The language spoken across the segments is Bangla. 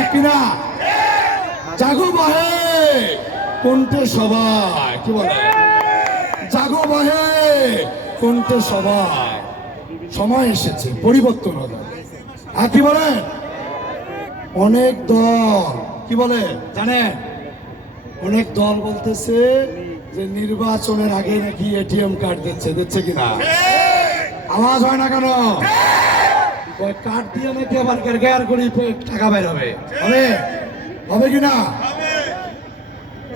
ঠিক কিনা? জাগো বহে। কোনটে সবাই, কি বলে? জাগো বহে কোনটে সবাই। সময় এসেছে, পরিবর্তন হবে আর কি বলেন অনেক দল, কি বলে? জানেন? অনেক দল বলতেছে যে নির্বাচনের আগে নাকি এটিএম কার্ড দিচ্ছে দিচ্ছে কিনা? আওয়াজ হয় না কেন? ওই কার্ড দিয়ে নাকি আবার গ্যার করে টাকা বের হবে। হবে? হবে কিনা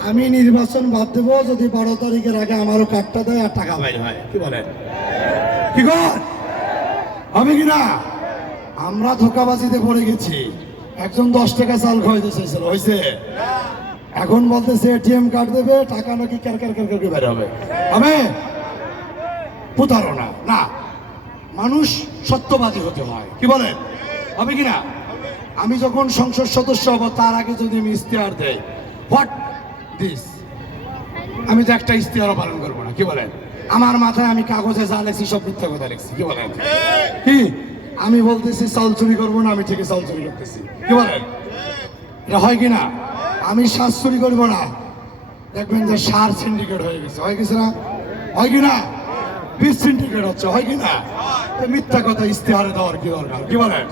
আমি নির্বাচন বাদ দেবো যদি বারো তারিখের আগে আমারও কার্ডটা দেয় আর টাকা বের হয়। কি বলেন? কি কর? হবে কিনা আমরা ধোকাবাজিতে পড়ে গেছি। একজন দশ টাকা চাল খাওয়াইতে চেয়েছিল হয়েছে এখন বলতেছে এটিএম কার্ড দেবে, টাকা নাকি ক্যার ক্যার ক্যার করে বের হবে? হবে? প্রতারণা। না। মানুষ সত্যবাদী হতে হয়। কি বলেন? হবে কিনা আমি যখন সংসদ সদস্য হব তার আগে যদি আমি ইস্তেহার দেই হোয়াট দিস? আমি তো একটা ইস্তেহারও পালন করব না কি বলেন? আমার মাথায় আমি কাগজে যা লেখছি সব মিথ্যা কথা লিখছি কি বলেন? কি? আমি বলতেছি চাল চুরি করব না আমি ঠিকই চাল চুরি করতেছি কি বলেন? এটা হয় কিনা আমি শ্বাস চুরি করব না। দেখবেন যে সার সিন্ডিকেট হয়ে গেছে হয় গেছে না? হয় কিনা বিশ সিন্ডিকেট হচ্ছে হয় কিনা তো মিথ্যা কথা ইস্তেহারে দেওয়ার কি দরকার? কি বলেন?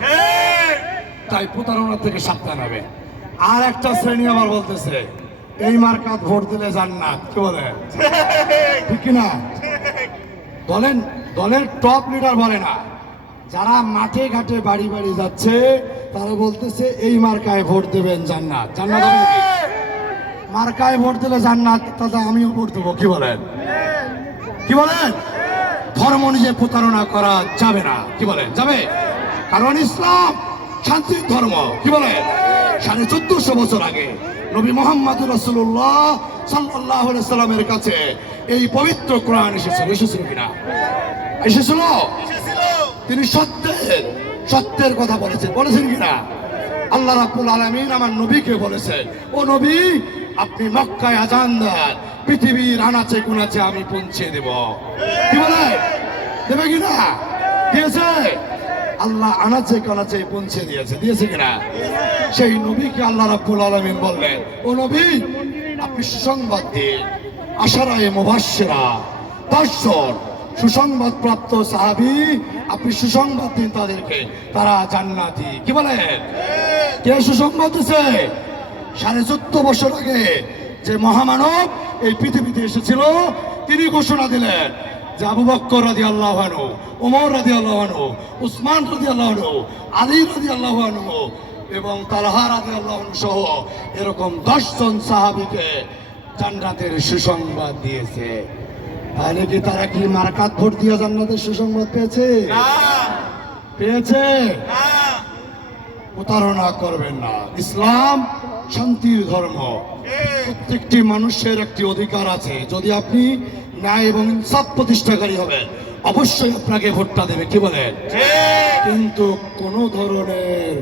তাই প্রতারণা থেকে সাবধান হবে। আর একটা শ্রেণি আবার বলতেছে এই মার্কাত ভোট দিলে জান্নাত। কি বলে ঠিক কিনা দলের দলের টপ লিডার বলে না। যারা মাঠে ঘাটে বাড়ি বাড়ি যাচ্ছে তারা বলতেছে এই মার্কায় ভোট দেবেন জান্নাত। জান্নাত মার্কায় ভোট দিলে জান্নাত তাতে আমিও ভোট দেবো। কি বলেন? কি বলেন? ধর্ম নিজে প্রতারণা করা যাবে না। কি বলেন? যাবে? কারণ ইসলাম শান্তির ধর্ম। কি বলে সাড়ে চোদ্দশো বছর আগে নবী মোহাম্মদ রসুল্লাহ সাল্লাহ সাল্লামের কাছে এই পবিত্র কোরআন এসেছিল। এসেছিল কিনা? এসেছিল? তিনি সত্যের সত্যের কথা বলেছেন। বলেছেন কিনা? আল্লাহ রাব্বুল আলামিন আমার নবীকে বলেছেন, ও নবী আপনি মক্কায় আজান দেন। পৃথিবীর আনাচে কুনাচে আমি পৌঁছে দেব। কি বলে? দেবে কিনা দিয়েছে? আল্লাহ আনাচে কানাচে পৌঁছে দিয়েছে। দিয়েছে কিনা সেই নবীকে আল্লাহ রাব্বুল আলামিন বললেন, ও নবী, আপনি সুসংবাদ দিন। আশারায় মুবাশশিরা দর্শন সুসংবাদ প্রাপ্ত সাহাবি আপনি সুসংবাদ দিন তাদেরকে। তারা জান্নাতি। কি বলেন কে সুসংবাদ দিছে? সাড়ে চোদ্দ বছর আগে যে মহামানব এই পৃথিবীতে এসেছিল তিনি ঘোষণা দিলেন যে আবু বক্কর রাজি আল্লাহ ওমর রাজি আল্লাহ উসমান রাজি আল্লাহ আলী রাজি আল্লাহ এবং তালহা রাজি আল্লাহ সহ এরকম দশজন সাহাবিকে জান্নাতের সুসংবাদ দিয়েছে। তাহলে কি তারা কি মার্কাত ভোট দিয়ে জান্নাতের সুসংবাদ পেয়েছে? পেয়েছে? প্রতারণা করবেন না। ইসলাম শান্তির ধর্ম। প্রত্যেকটি মানুষের একটি অধিকার আছে। যদি আপনি ন্যায় এবং ইনসাফ প্রতিষ্ঠাকারী হবেন, অবশ্যই আপনাকে ভোটটা দেবে। কি বলেন? কিন্তু কোন ধরনের,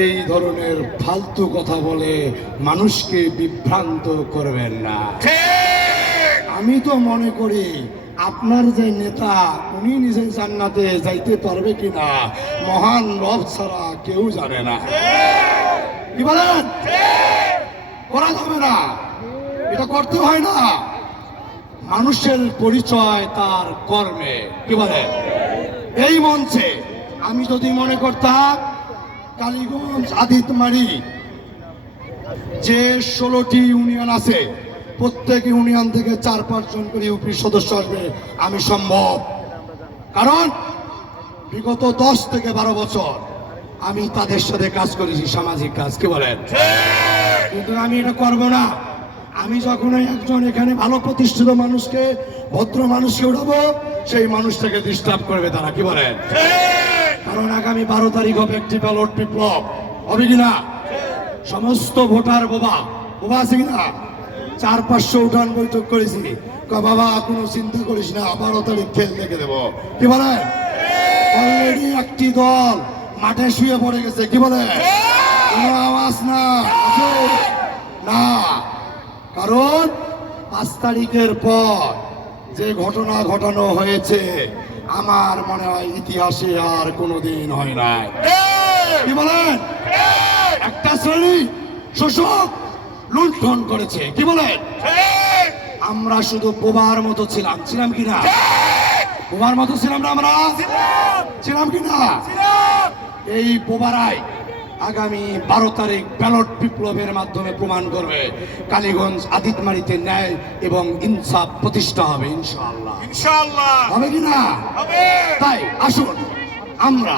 এই ধরনের ফালতু কথা বলে মানুষকে বিভ্রান্ত করবেন না। আমি তো মনে করি আপনার যে নেতা, উনি নিজে জান্নাতে যাইতে পারবে কিনা, মহান রব ছাড়া কেউ জানে না। করা যাবে না। এটা করতে হয় না। মানুষের পরিচয় তার কর্মে। কি বলে এই মঞ্চে আমি যদি মনে করতাম, কালীগঞ্জ আদিতমারি যে ষোলোটি ইউনিয়ন আছে প্রত্যেক ইউনিয়ন থেকে চার পাঁচজন করে ইউপির সদস্য আসবে। আমি সম্ভব। কারণ বিগত দশ থেকে বারো বছর আমি তাদের সাথে কাজ করেছি, সামাজিক কাজ। কি বলেন? কিন্তু আমি এটা করব না। আমি যখন একজন এখানে ভালো প্রতিষ্ঠিত মানুষকে, ভদ্র মানুষকে উঠাবো সেই মানুষটাকে ডিস্টার্ব করবে তারা। কি বলেন? কারণ আগামী বারো তারিখ হবে একটি ব্যালট বিপ্লব। হবে কিনা সমস্ত ভোটার বোবা। বোবা আছে কিনা চার পাঁচশো উঠান বৈঠক করেছি। বাবা, কোনো চিন্তা করিস না বারো তারিখ খেল দেখে দেবো। কি বলে? অলরেডি একটি দল মাঠে শুয়ে পড়ে গেছে, কি বলে? কোনো আওয়াজ না না, কারণ পাঁচ তারিখের পর যে ঘটনা ঘটানো হয়েছে, আমার মনে হয় ইতিহাসে আর কোনোদিন হয় নাই। কি বলেন? একটা শ্রেণি শোষক লুণ্ঠন করেছে। কি বলেন? আমরা শুধু বোবার মতো ছিলাম। ছিলাম কিনা? বোবার মতো ছিলাম না আমরা? ছিলাম। কিনা? এই বোবারাই আগামী বারো তারিখ ব্যালট বিপ্লবের মাধ্যমে প্রমাণ করবে। কালীগঞ্জ আদিতমারিতে ন্যায় এবং ইনসাফ প্রতিষ্ঠা হবে ইনশাআল্লাহ। ইনশাআল্লাহ। হবে কিনা? হবে। তাই আসুন আমরা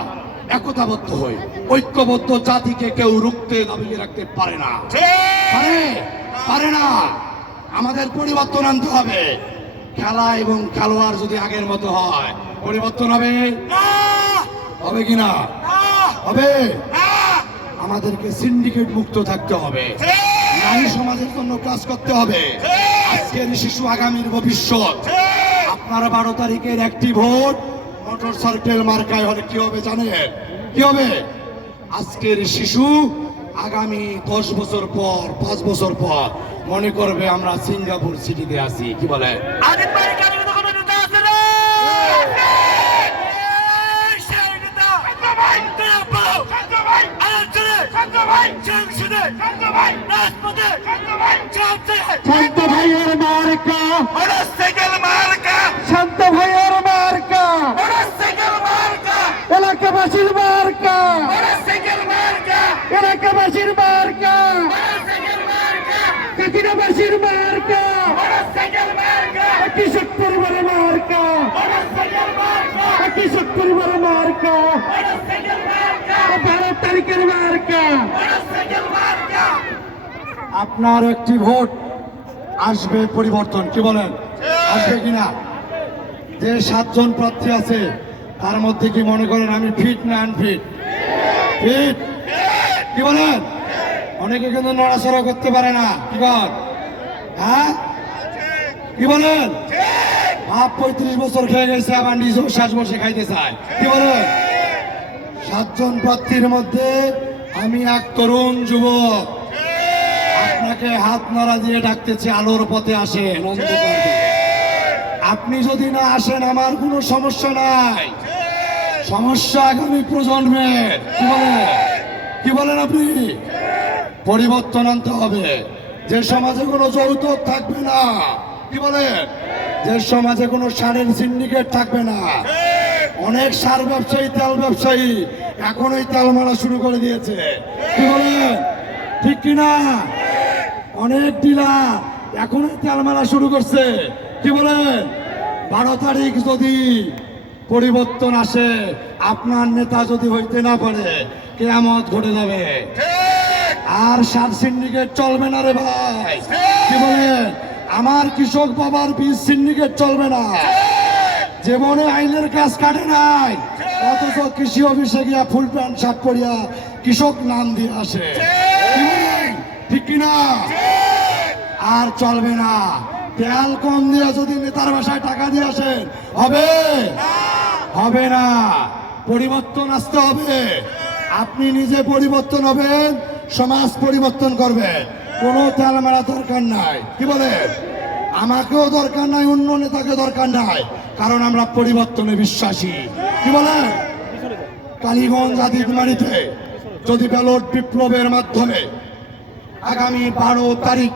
একতাবদ্ধ হই ঐক্যবদ্ধ জাতিকে কেউ রুখতে দাবিয়ে রাখতে পারে না। পারে? পারে না। আমাদের পরিবর্তন আনতে হবে। খেলা এবং খেলোয়াড় যদি আগের মতো হয় পরিবর্তন হবে? হবে কিনা হবে? আমাদেরকে সিন্ডিকেট মুক্ত থাকতে হবে। নারী সমাজের জন্য কাজ করতে হবে। আজকের শিশু আগামীর ভবিষ্যৎ। আপনার বারো তারিখের একটি ভোট। মোটর সাইকেল মার্কায় হলে কি হবে জানেন? কি হবে? আজকের শিশু আগামী দশ বছর পর পাঁচ বছর পর মনে করবে আমরা সিঙ্গাপুর সিটিতে আছি। কি বলে? আদিত ভাই কালীগঞ্জ কোনো নেতা আছে রে সেই নেতা ভাই ভাই ভাই আলোচনে ভাই সংসদে ভাই রাজপথে ভাই চলছে শান্ত ভাইয়ের মার্কা মোটরসাইকেল মার্কা শান্ত ভাইয়ের মার্কা মোটরসাইকেল মার্কা এলাকাবাসীর মার্কা এলাকাবাসীর মার্কা। কাকিনাবাসীর মার্কা কৃষক পরিবারের মার্কা। কৃষক পরিবারের মার্কা বারো তারিখের মার্কা। আপনার একটি ভোট আসবে পরিবর্তন কি বলেন? আসবে কিনা? যে সাতজন প্রার্থী আছে তার মধ্যে কি মনে করেন আমি ফিট না আনফিট ফিট কি বলেন? অনেকে কিন্তু নড়াচড়া করতে পারে না। কি বল হ্যাঁ? কি বলেন? বাপ পঁয়ত্রিশ বছর খেয়ে গেছে, আবার নিজেও শ্বাস বসে খাইতে চায়। কি বলেন? সাতজন প্রার্থীর মধ্যে আমি এক তরুণ যুবক। আপনাকে হাত নাড়া দিয়ে ডাকতেছি, আলোর পথে আসেন আপনি যদি না আসেন, আমার কোনো সমস্যা নাই। সমস্যা আগামী প্রজন্মের কি বলেন? কি বলেন আপনি? পরিবর্তন আনতে হবে। যে সমাজে কোনো যৌতুক থাকবে না, কি বলেন? যে সমাজে কোনো সারের সিন্ডিকেট থাকবে না। অনেক সার ব্যবসায়ী, তেল ব্যবসায়ী এখন এই তেল মারা শুরু করে দিয়েছে। কি বলেন? ঠিক কিনা? অনেক ডিলার এখন তেল মারা শুরু করছে। কি বলেন? বারো তারিখ যদি পরিবর্তন আসে আপনার নেতা যদি হইতে না পারে কেয়ামত ঘটে যাবে। আর সার সিন্ডিকেট চলবে না রে ভাই। কি বলেন? আমার কৃষক বাবার বীজ সিন্ডিকেট চলবে না। জীবনে আইনের কাজ কাটে নাই। অথচ কৃষি অফিসে গিয়া ফুল প্যান্ট শার্ট করিয়া কৃষক নাম দিয়ে আসে? ঠিক। কিনা? আর চলবে না। তেল কম দিয়ে যদি নেতার বাসায় টাকা দিয়ে আসেন হবে? হবে না। পরিবর্তন আসতে হবে। আপনি নিজে পরিবর্তন হবেন, সমাজ পরিবর্তন করবে। কোনো তেল মারা দরকার নাই। কি বলে? আমাকেও দরকার নাই, অন্য নেতাকে দরকার নাই। কারণ আমরা পরিবর্তনে বিশ্বাসী। কি বলেন কালীগঞ্জ আদিতমারিতে যদি ব্যালট বিপ্লবের মাধ্যমে আগামী বারো তারিখ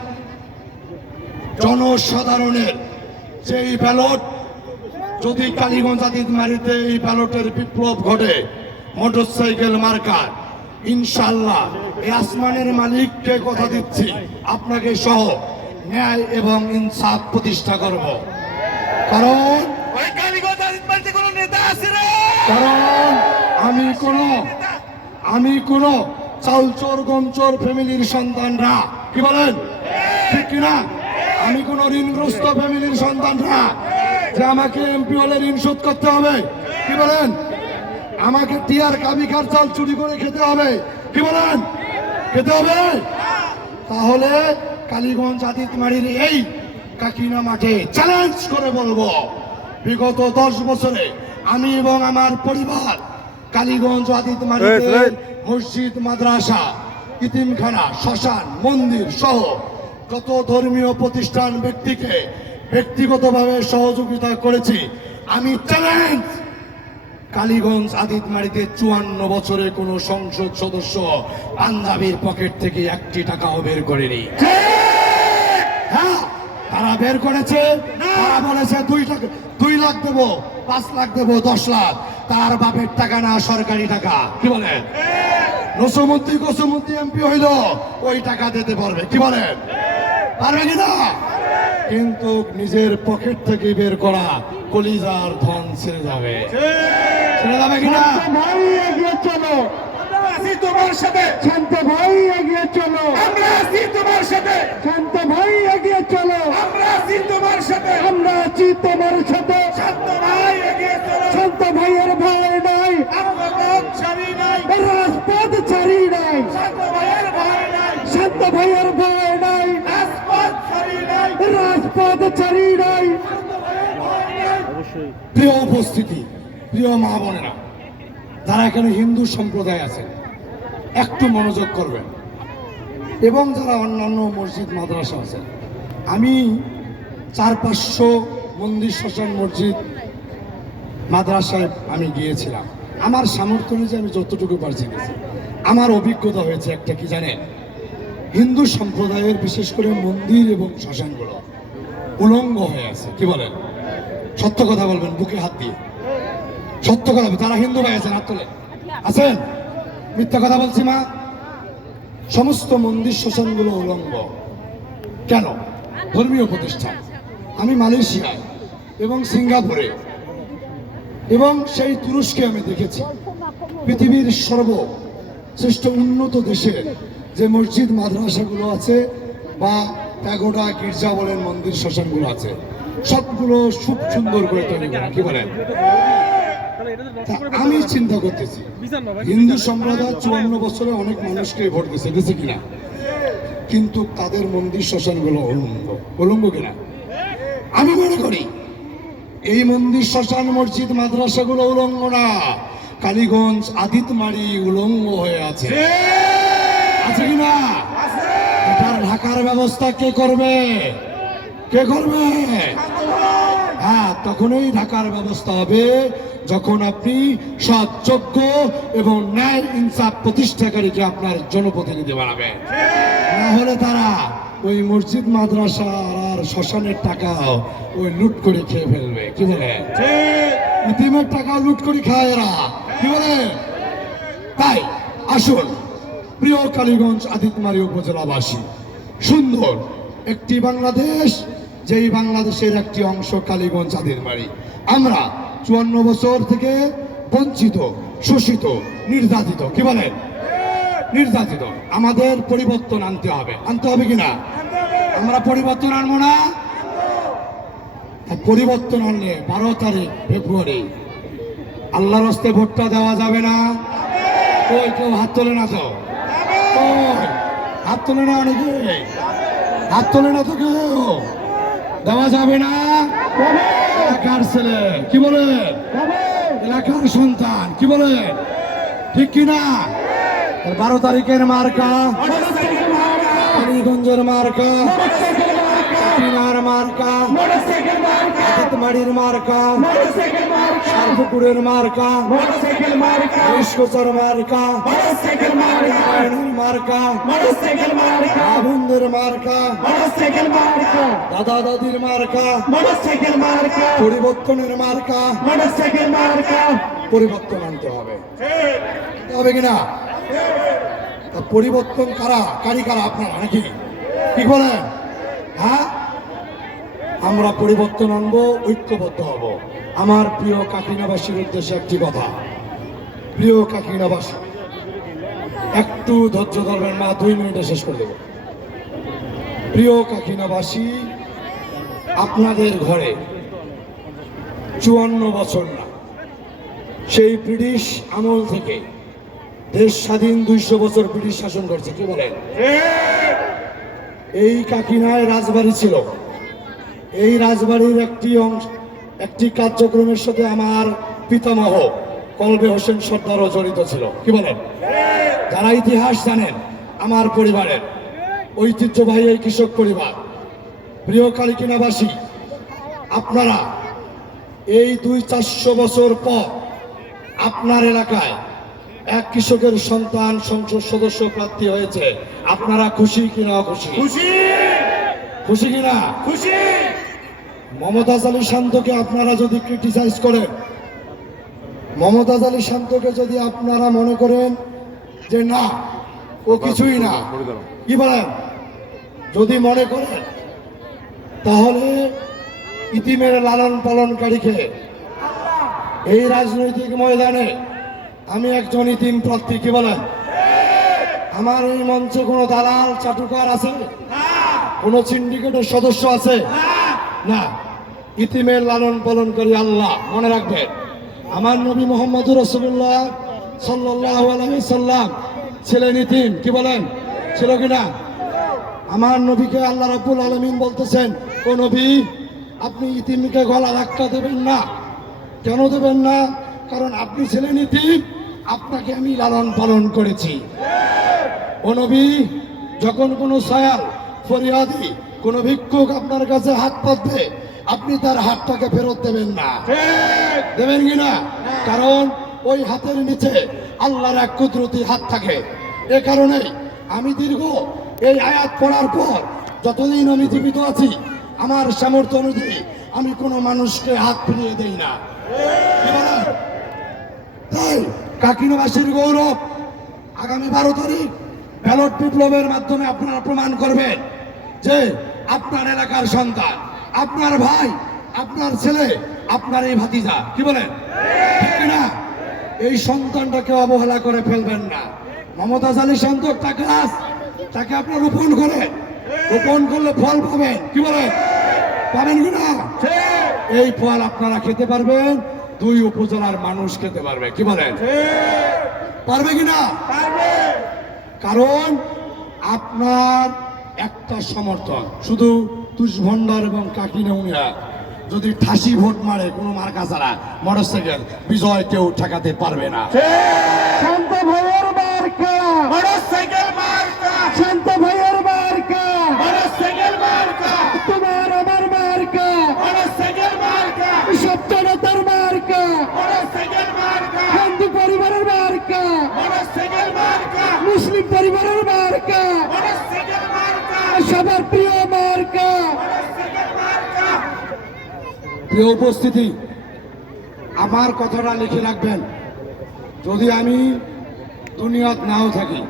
জনসাধারণের যেই ব্যালট যদি কালীগঞ্জ আদিতমারিতে এই ব্যালটের বিপ্লব ঘটে মোটরসাইকেল মার্কার ইনশাল্লাহ এই আসমানের মালিককে কথা দিচ্ছি আপনাকে সহ ন্যায় এবং ইনসাফ প্রতিষ্ঠা করব। কারণ ওই কালীগঞ্জ আদিত বাড়িতে কোনো নেতা আছে রে? কারণ আমি কোন আমি কোন চালচোর গমচোর ফ্যামিলির সন্তানরা কি বলেন? ঠিক কিনা? আমি কোন ঋণগ্রস্ত ফ্যামিলির সন্তানরা যে আমাকে এমপি হলে ঋণ শোধ করতে হবে। কি বলেন? আমাকে টিয়ার কামিকার চাল চুরি করে খেতে হবে। কি বলেন? খেতে হবে? তাহলে কালীগঞ্জ আদিতমারির এই কাকিনা মাঠে চ্যালেঞ্জ করে বলব। বিগত দশ বছরে আমি এবং আমার পরিবার কালীগঞ্জ আদিতমারিতে মসজিদ মাদ্রাসা ইতিমখানা শ্মশান মন্দির সহ যত ধর্মীয় প্রতিষ্ঠান ব্যক্তিকে ব্যক্তিগতভাবে সহযোগিতা করেছি। আমি চ্যালেঞ্জ কালীগঞ্জ আদিতমারিতে চুয়ান্ন বছরে কোনো সংসদ সদস্য পাঞ্জাবির পকেট থেকে একটি টাকাও বের করেনি। হ্যাঁ তারা বের করেছে। তারা বলেছে দুই টাকা দুই লাখ দেবো পাঁচ লাখ দেবো দশ লাখ। তার বাপের টাকা না সরকারি টাকা। কি বলেন? নসমুদ্দি কসমুদ্দি এমপি হইল ওই টাকা দিতে পারবে। কি বলেন? পারবে কি না? কিন্তু নিজের পকেট থেকে বের করা কলিজার ধন ছেড়ে যাবে। ছেড়ে যাবে কিনা? শান্ত ভাই এগিয়ে চলো। আমরা আছি তোমার সাথে। শান্ত ভাই এগিয়ে চলো। আমরা আছি তোমার সাথে। শান্ত ভাই এগিয়ে চলো। আমরা আছি তোমার সাথে। আমরা আছি তোমার সাথে। শান্ত ভাই এগিয়ে চলো। শান্ত ভাইয়ের ভয় নাই। আমরা পথ ছাড়ি নাই। রাজপথ ছাড়ি নাই। শান্ত ভাইয়ের ভয় নাই। শান্ত ভাইয়ের ভয় ভয় নাই। প্রিয় উপস্থিতি, প্রিয় মা বোনেরা, যারা এখানে হিন্দু সম্প্রদায় আছেন, একটু মনোযোগ করবেন। এবং যারা অন্যান্য মসজিদ, মাদ্রাসা আছেন, আমি চার পাঁচশো মন্দির শ্মশান মসজিদ মাদ্রাসায় আমি গিয়েছিলাম। আমার সামর্থ্য অনুযায়ী আমি যতটুকু পারছি গেছি। আমার অভিজ্ঞতা হয়েছে একটা কি জানেন? হিন্দু সম্প্রদায়ের বিশেষ করে মন্দির এবং শ্মশানগুলো। উলঙ্গ হয়ে আছে। কি বলেন? সত্য কথা বলবেন, বুকে হাত দিয়ে। সত্য কথা। তারা হিন্দু ভাই আছেন হাত তোলে। আছেন? মিথ্যা কথা বলছি, মা। সমস্ত মন্দির শ্মশানগুলো উলঙ্গ। কেন? ধর্মীয় প্রতিষ্ঠান। আমি মালয়েশিয়ায় এবং সিঙ্গাপুরে এবং সেই তুরস্কে আমি দেখেছি। পৃথিবীর সর্বশ্রেষ্ঠ উন্নত দেশের যে মসজিদ, মাদ্রাসাগুলো আছে বা প্যাগোডা, গির্জা বলেন, মন্দির শ্মশানগুলো আছে। সবগুলো খুব সুন্দর করে তৈরি করা। কি বলেন? আমি চিন্তা করতেছি, হিন্দু সম্প্রদায় চুয়ান্ন বছরে অনেক মানুষকে ভোট দিয়েছে দিয়েছে কিনা? কিন্তু তাদের মন্দির শ্মশানগুলো উলঙ্গ। উলঙ্গ কিনা? আমি মনে করি, এই মন্দির শ্মশান, মসজিদ, মাদ্রাসাগুলো উলঙ্গ না। কালীগঞ্জ, আদিতমারি উলঙ্গ হয়ে আছে। আছে কিনা? ঢাকার ব্যবস্থা কে করবে? কে করবে? হ্যাঁ তখনই ঢাকার ব্যবস্থা হবে যখন আপনি সৎযোগ্য এবং ন্যায় ইনসাফ প্রতিষ্ঠাকারীকে আপনার জনপ্রতিনিধি বানাবেন না হলে তারা ওই মসজিদ মাদ্রাসা আর শ্মশানের টাকা ওই লুট করে খেয়ে ফেলবে। কি বলে? ইতিমের টাকা লুট করে খায় এরা। কি বলে? তাই আসুন প্রিয় কালীগঞ্জ আদিতমারি উপজেলাবাসী। সুন্দর। একটি বাংলাদেশ, যেই বাংলাদেশের একটি অংশ কালীগঞ্জ আদিতমারি আমরা চুয়ান্ন বছর থেকে বঞ্চিত, শোষিত, নির্যাতিত, কি বলেন? নির্যাতিত। আমাদের পরিবর্তন আনতে হবে। আনতে হবে কিনা? আমরা পরিবর্তন আনব না? পরিবর্তন আনলে বারো তারিখ ফেব্রুয়ারি। আল্লাহর হস্তে ভোটটা দেওয়া যাবে না? ওই কেউ হাত তোলে না তো? হাত তোলে না অনেকে হাত তোলে না তো কেউ। দেওয়া যাবে না। এলাকার ছেলে কি বলে? এলাকার সন্তান কি বলে? ঠিক কিনা বারো তারিখের মার্কা। মার্কা। কিনার মার্কা মাড়ির মার্কা শালপুকুরের মার্কা ইস্কোচর মার্কা মার্কা আবুন্দের মার্কা দাদা দাদির মার্কা পরিবর্তনের মার্কা পরিবর্তন আনতে হবে হবে কিনা তা পরিবর্তন কারা কারি কারা আপনারা নাকি কি বলেন হ্যাঁ আমরা পরিবর্তন আনব ঐক্যবদ্ধ হব। আমার প্রিয় কাকিনাবাসীর উদ্দেশ্যে একটি কথা। প্রিয় কাকিনাবাসী একটু ধৈর্য ধরবেন মা দুই মিনিটে শেষ করে দেব। প্রিয় কাকিনাবাসী আপনাদের ঘরে চুয়ান্ন বছর না সেই ব্রিটিশ আমল থেকে দেশ স্বাধীন দুইশো বছর ব্রিটিশ শাসন করছে কি বলেন? এই কাকিনায় রাজবাড়ি ছিল। এই রাজবাড়ির একটি অংশ একটি কার্যক্রমের সাথে আমার পিতামহ কলবে হোসেন সর্দারও জড়িত ছিল। কি বলেন? যারা ইতিহাস জানেন আমার পরিবারের ঐতিহ্যবাহী এই কৃষক পরিবার প্রিয় কালিকিনাবাসী আপনারা এই দুই চারশো বছর পর আপনার এলাকায় এক কৃষকের সন্তান সংসদ সদস্য প্রার্থী হয়েছে। আপনারা খুশি কিনা অখুশি খুশি! খুশি কিনা? খুশি! মমতাজ আলী শান্তকে আপনারা যদি ক্রিটিসাইজ করেন মমতাজ আলী শান্তকে যদি আপনারা মনে করেন যে না ও কিছুই না কি বলেন? যদি মনে করেন তাহলে ইতিমের লালন পালনকারীকে এই রাজনৈতিক ময়দানে আমি একজন ইতিম প্রার্থী কি বলেন? আমার এই মঞ্চে কোনো দালাল চাটুকার আছে? কোনো সিন্ডিকেটের সদস্য আছে? না। ইতিমের লালন পালন করি আল্লাহ, মনে রাখবেন। আমার নবী মোহাম্মদ রসুল্লাহ সাল্লাহ সাল্লাম ছিলেন ইতিম, কি বলেন? ছিল কিনা আমার নবীকে আল্লাহ রাব্বুল আলমিন বলতেছেন, ও নবী, আপনি ইতিমকে গলা ধাক্কা দেবেন না। কেন দেবেন না? কারণ আপনি ছিলেন ইতিম, আপনাকে আমি লালন পালন করেছি। ও নবী, যখন কোনো সায়াল ফরিয়াদি, কোনো ভিক্ষুক আপনার কাছে হাত পাতবে আপনি তার হাতটাকে ফেরত দেবেন না। দেবেন কিনা কারণ ওই হাতের নিচে আল্লাহর এক কুদরতি হাত থাকে। এ কারণে আমি দীর্ঘ এই আয়াত পড়ার পর যতদিন আমি জীবিত আছি আমার সামর্থ্য অনুযায়ী আমি কোনো মানুষকে হাত ফিরিয়ে দেই না। কি তাই কাকিনাবাসীর গৌরব আগামী বারো তারিখ ব্যালট বিপ্লবের মাধ্যমে আপনারা প্রমাণ করবেন যে আপনার এলাকার সন্তান আপনার ভাই, আপনার ছেলে, আপনার এই ভাতিজা, কি বলেন কিনা? এই সন্তানটাকে অবহেলা করে ফেলবেন না। মমতাজ আলী সন্তক তাকে আস তাকে আপনার রোপণ করে, রোপণ করলে ফল পাবেন, কি বলেন পাবেন কিনা? এই ফল আপনারা খেতে পারবেন, দুই উপজেলার মানুষ খেতে পারবে, কি বলেন পারবে কিনা? পারবে কারণ আপনার একটা সমর্থন, শুধু তুষ ভণ্ডার এবং কাকিনেউনিয়া যদি ঠাসি ভোট মারে কোনো মার্কা ছাড়া মোটরসাইকেল বিজয় কেউ ঠেকাতে পারবে না। শান্ত ভাইয়ের মার্কা। মোটরসাইকেল মার্কা। শান্ত ভাইয়ের মার্কা। মোটরসাইকেল মার্কা। তোমার আমার মার্কা। মোটরসাইকেল মার্কা। মার্কা। মোটরসাইকেল মার্কা। হিন্দু পরিবারের মার্কা। মোটরসাইকেল মার্কা। মুসলিম পরিবারের মার্কা। মোটরসাইকেল মার্কা সবার প্রিয় মার্কা মোটরসাইকেল মার্কা প্রিয় উপস্থিতি, আমার কথাটা লিখে রাখবেন। যদি আমি দুনিয়াত নাও থাকি,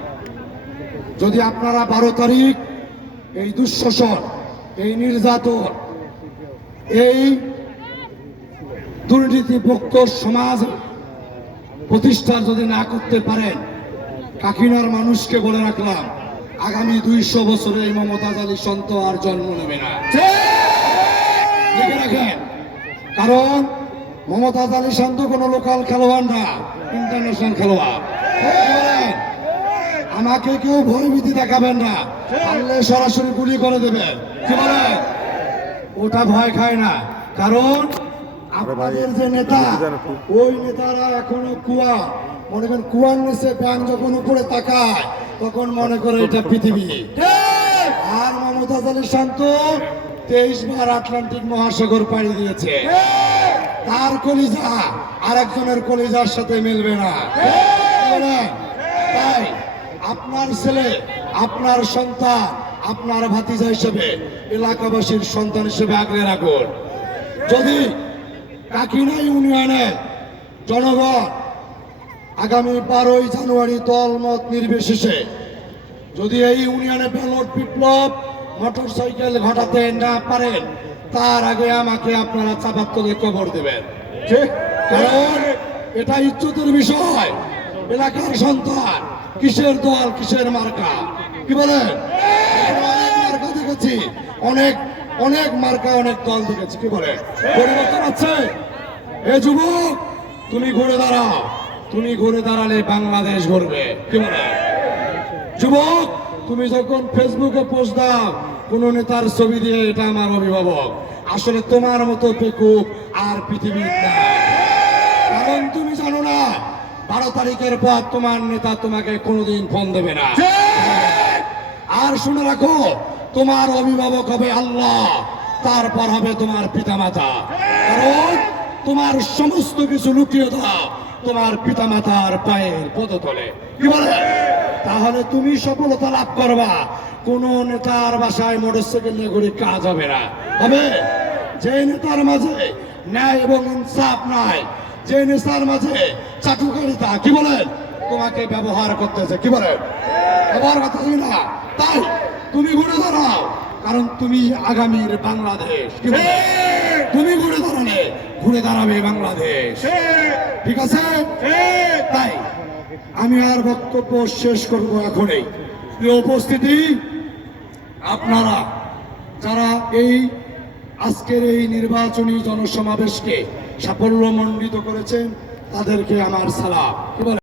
যদি আপনারা বারো তারিখ এই দুঃশাসন এই নির্যাতন, এই দুর্নীতিমুক্ত সমাজ প্রতিষ্ঠা যদি না করতে পারেন, কাকিনার মানুষকে বলে রাখলাম, আগামী দুইশো বছরে এই মমতাজ আলী সন্ত আর জন্ম নেবে না। লিখে রাখেন। কারণ মমতাজ আলী শান্ত কোনো লোকাল খেলোয়াড় না ইন্টারন্যাশনাল খেলোয়াড়। আমাকে কেউ ভয়ভীতি দেখাবেন না পারলে সরাসরি গুলি করে দেবেন কি বলেন ওটা ভয় খায় না কারণ আপনাদের যে নেতা ওই নেতারা এখনও কুয়া। মনে করেন কুয়ার নিচে ব্যাং যখন উপরে তাকায় তখন মনে করে এটা পৃথিবী। আর মমতাজ আলী শান্ত তেইশ বার আটলান্টিক মহাসাগর পাড়ি দিয়েছে। তার কলিজা আর একজনের কলিজার সাথে মিলবে না। তাই আপনার ছেলে, আপনার সন্তান, আপনার ভাতিজা হিসেবে এলাকাবাসীর সন্তান হিসেবে আগলে রাখুন। যদি কাকিনা ইউনিয়নে জনগণ আগামী বারোই জানুয়ারি দলমত নির্বিশেষে যদি এই ইউনিয়নে ব্যালট বিপ্লব মোটর সাইকেল ঘটাতে না পারেন তার আগে আমাকে আপনারা চাপাত তলে কবর দেবেন। কারণ এটা ইজ্জতের বিষয় এলাকার সন্তান কিসের দল কিসের মার্কা? কি বলেন? অনেক মার্কা দেখেছি অনেক অনেক মার্কা অনেক দল দেখেছি কি বলে পরিবর্তন আছে? এ যুবক তুমি ঘুরে দাঁড়াও তুমি ঘুরে দাঁড়ালে বাংলাদেশ ঘুরবে কি বলে যুবক তুমি যখন ফেসবুকে পোস্ট দাও, কোন নেতার ছবি দিয়ে এটা আমার অভিভাবক। আসলে তোমার মতো বেকুব আর পৃথিবীর কারণ তুমি জানো না, বারো তারিখের পর তোমার নেতা তোমাকে কোনোদিন ফোন দেবে না। আর শুনে রাখো, তোমার অভিভাবক হবে আল্লাহ, তারপর হবে তোমার পিতামাতা। কারণ তোমার সমস্ত কিছু লুকিয়ে দাও। তোমার পিতামাতার পায়ের পদতলে। কি বলে? তাহলে তুমি সফলতা লাভ করবা। কোন নেতার বাসায় মোটরসাইকেল নিয়ে ঘুরে কাজ হবে না। হবে? যে নেতার মাঝে ন্যায় এবং ইনসাফ নাই, যে নেতার মাঝে চাটুকারিতা, কি বলেন তোমাকে ব্যবহার করতেছে, কি বলেন ব্যবহার করতেছি না তাই, তুমি ঘুরে দাঁড়াও, কারণ তুমি আগামীর বাংলাদেশ, কি বলেন? তুমি ঘুরে দাঁড়ালে ঘুরে দাঁড়াবে বাংলাদেশ। ঠিক আছে? তাই আমি আর বক্তব্য শেষ করব এখনই। উপস্থিতি আপনারা যারা এই আজকের এই নির্বাচনী জনসমাবেশকে সাফল্য সাফল্যমণ্ডিত করেছেন তাদেরকে আমার সালাম।